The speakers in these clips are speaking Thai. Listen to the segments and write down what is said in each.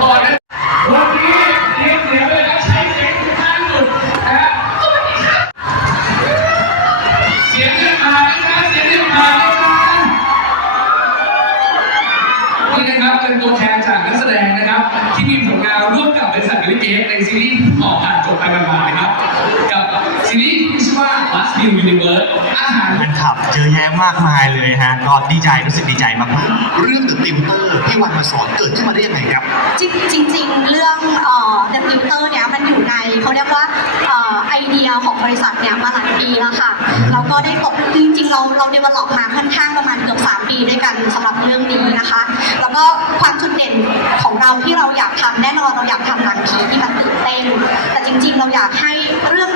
วันนี้เรียนเสียงเลนใช้เสงที่ท้ายสุดนะฮะเสียงเรื่องมาแล้วะเสียงเรื่องมาแล้วนนี่นะครับเป็นตัแทนจากนักแสดงนะครับ ที่มีผลงาร่วมกับบริษัทวิเกในซีรีส์ที่ออผ่านจบไปวันๆนะครับ กับซีรีส์ที่ชื่อว่า Last New Universe อาหารแฟนคลับเยอะแยะมากมายเลยฮะก็ดีใจรู้สึกดีใจมากเรื่อง The Tutor ที่วันมาสอนเกิดขึ้นมาได้ยังไงครับ จริงจริงๆเรื่องเอ่อ The Filter เนี่ยมันอยู่ในเขาเรียกว่าเอ่อไอเดียของบริษัทเนี่ยมาหลายปีแล้วค่ะแล้วก็ได้ตกจริงๆเราเราเดเวลลอปมาค่อนข้างประมาณเกือบ3ปีด้วยกันสำหรับเรื่องนี้นะคะ แล้วก็ความจุดเด่นของเราที่เราอยากทำแน่นอนเราอยากทำหนังผีที่มันตื่นเต้นแต่จริง ๆ เราอยากให้เรื่อง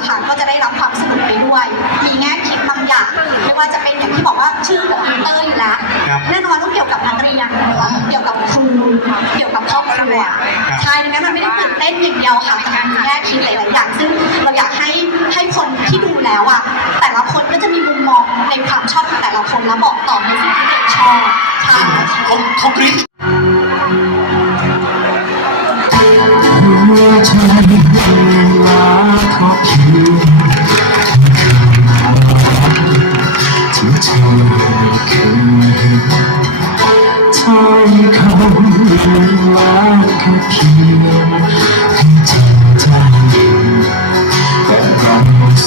อะค่ะก็จะได้รับความสนุกไปด้วย มีแง่คิดบางอย่างไม่ว่าจะเป็นอย่างที่บอกว่าชื่อของเตอร์อยู่แล้วครับแน่นอนต้องเกี่ยวกับนักเรียนเกี่ยวกับครูเกี่ยวกับครอบครัวครับใช่ดังนั้นมันไม่ได้ตื่นเต้นอย่างเดียวค่ะแต่มันมีแง่คิดหลายๆอย่างซึ่งเราอยากให้ให้คนที่ดูแล้วอะแต่ละคนก็จะมีมุมมองในความชอบของแต่ละคนแล้วบอกต่อในสิ่งที่ตัวเองชอบใช่เขาเขากรี๊ด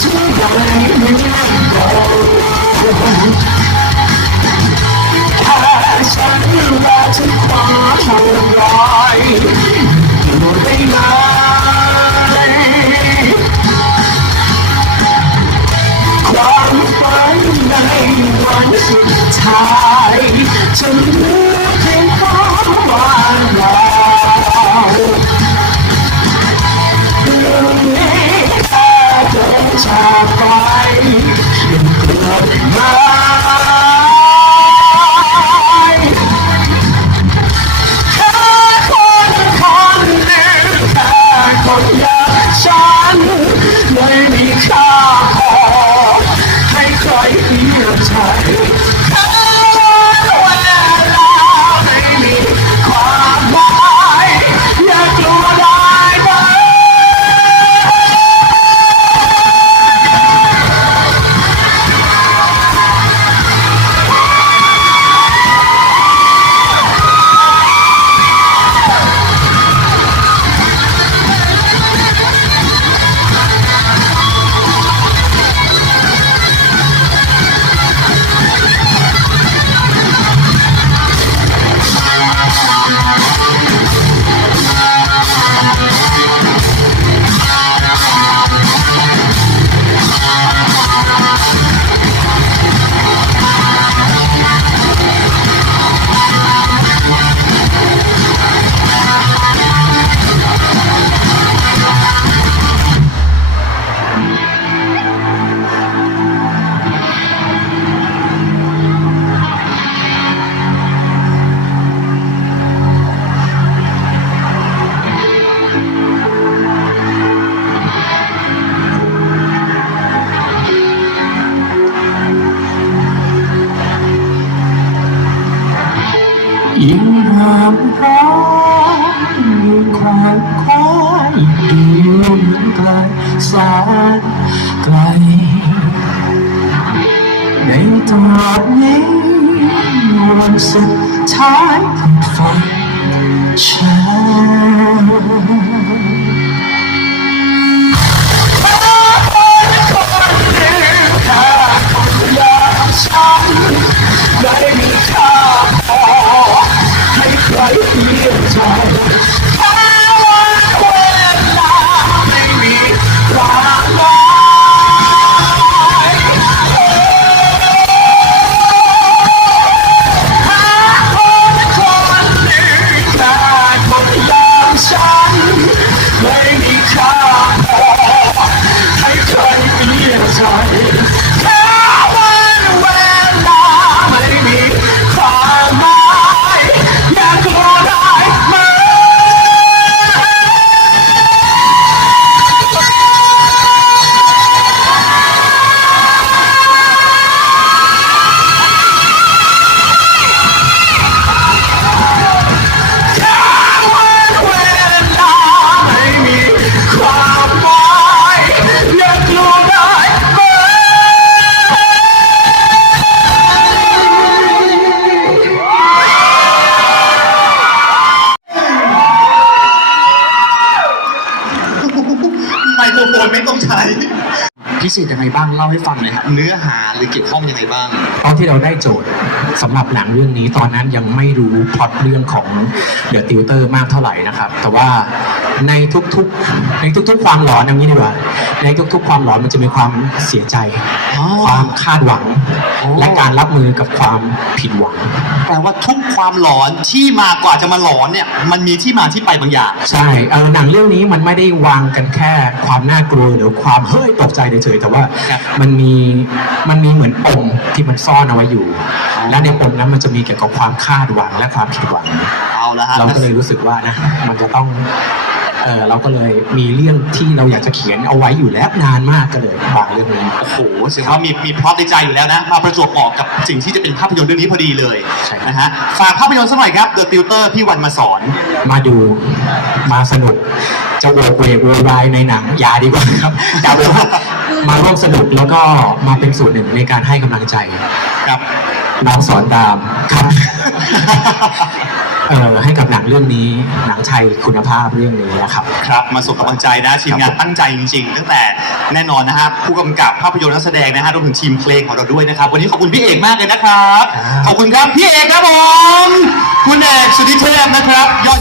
ความหมายยิ่งรักเรายิ่งไกลหายิ่งยังไกลแสนไกลในก แสนไกล ในตลอนนี้วันสุดท้ายของฝันฉันไม่มีค่าพอให้ใครเทียบใจ พิเศษยังไงบ้างเล่าให้ฟังหน่อยครับเนื้อหาหรือเกี่ยวข้องยังไงบ้าง ตอนที่เราได้โจทย์สำหรับหนังเรื่องนี้ตอนนั้นยังไม่รู้พล็อตเรื่องของเดอะติวเตอร์มากเท่าไหร่นะครับ แต่ว่า ในทุกๆ ในทุก ๆ ความหลอนอย่างนี้ดีกว่า ในทุก ๆ ความหลอนมันจะมีความเสียใจ อ๋อ ความคาดหวัง โอ้ และการรับมือกับความผิดหวัง แปลว่าทุกความหลอนที่มากว่าจะมาหลอนเนี่ย มันมีที่มาที่ไปบางอย่าง ใช่เออหนังเรื่องนี้มันไม่ได้วางกันแค่ความน่ากลัวหรือความเฮ้ยตกใจเฉยๆแต่ว่าครับ มันมีมันมีเหมือนปมที่มันซ่อนเอาไว้อยู่ และในปมนั้นมันจะมีเกี่ยวกับความคาดหวังและความผิดหวัง เอาละฮะเราก็เลยรู้สึกว่านะมันจะต้อง เออเราก็เลยมีเรื่องที่เราอยากจะเขียนเอาไว้อยู่แล้วนานมากก็เลยวางเรื่องนี้ โอ้โหแสดงว่ามีมีพร็อพในใจอยู่แล้วนะ มาประจวบเหมาะกับสิ่งที่จะเป็นภาพยนตร์เรื่องนี้พอดีเลยใช่ นะฮะฝากภาพยนตร์สักหน่อยครับ The Tutor พี่วันมาสอน มาดูมาสนุก จะโวกเวกโวยวายในหนังอย่าดีกว่าครับแต่ว่ามาร่วมสนุกแล้วก็มาเป็นส่วนหนึ่งในการให้กำลังใจ ครับ น้องสอนดามครับ เอ่อให้กับหนังเรื่องนี้หนังไทยคุณภาพเรื่องนี้นะครับ ครับมาส่งกำลังใจนะทีมงานตั้งใจจริงๆ ตั้งแต่แน่นอนนะครับผู้กำกับภาพยนตร์นักแสดงนะฮะรวมถึงทีมเพลงของเราด้วยนะครับ วันนี้ขอบคุณพี่เอกมากเลยนะครับ ครับ ขอบคุณครับพี่เอกครับผม คุณเอกสุธิเทพนะครับยอด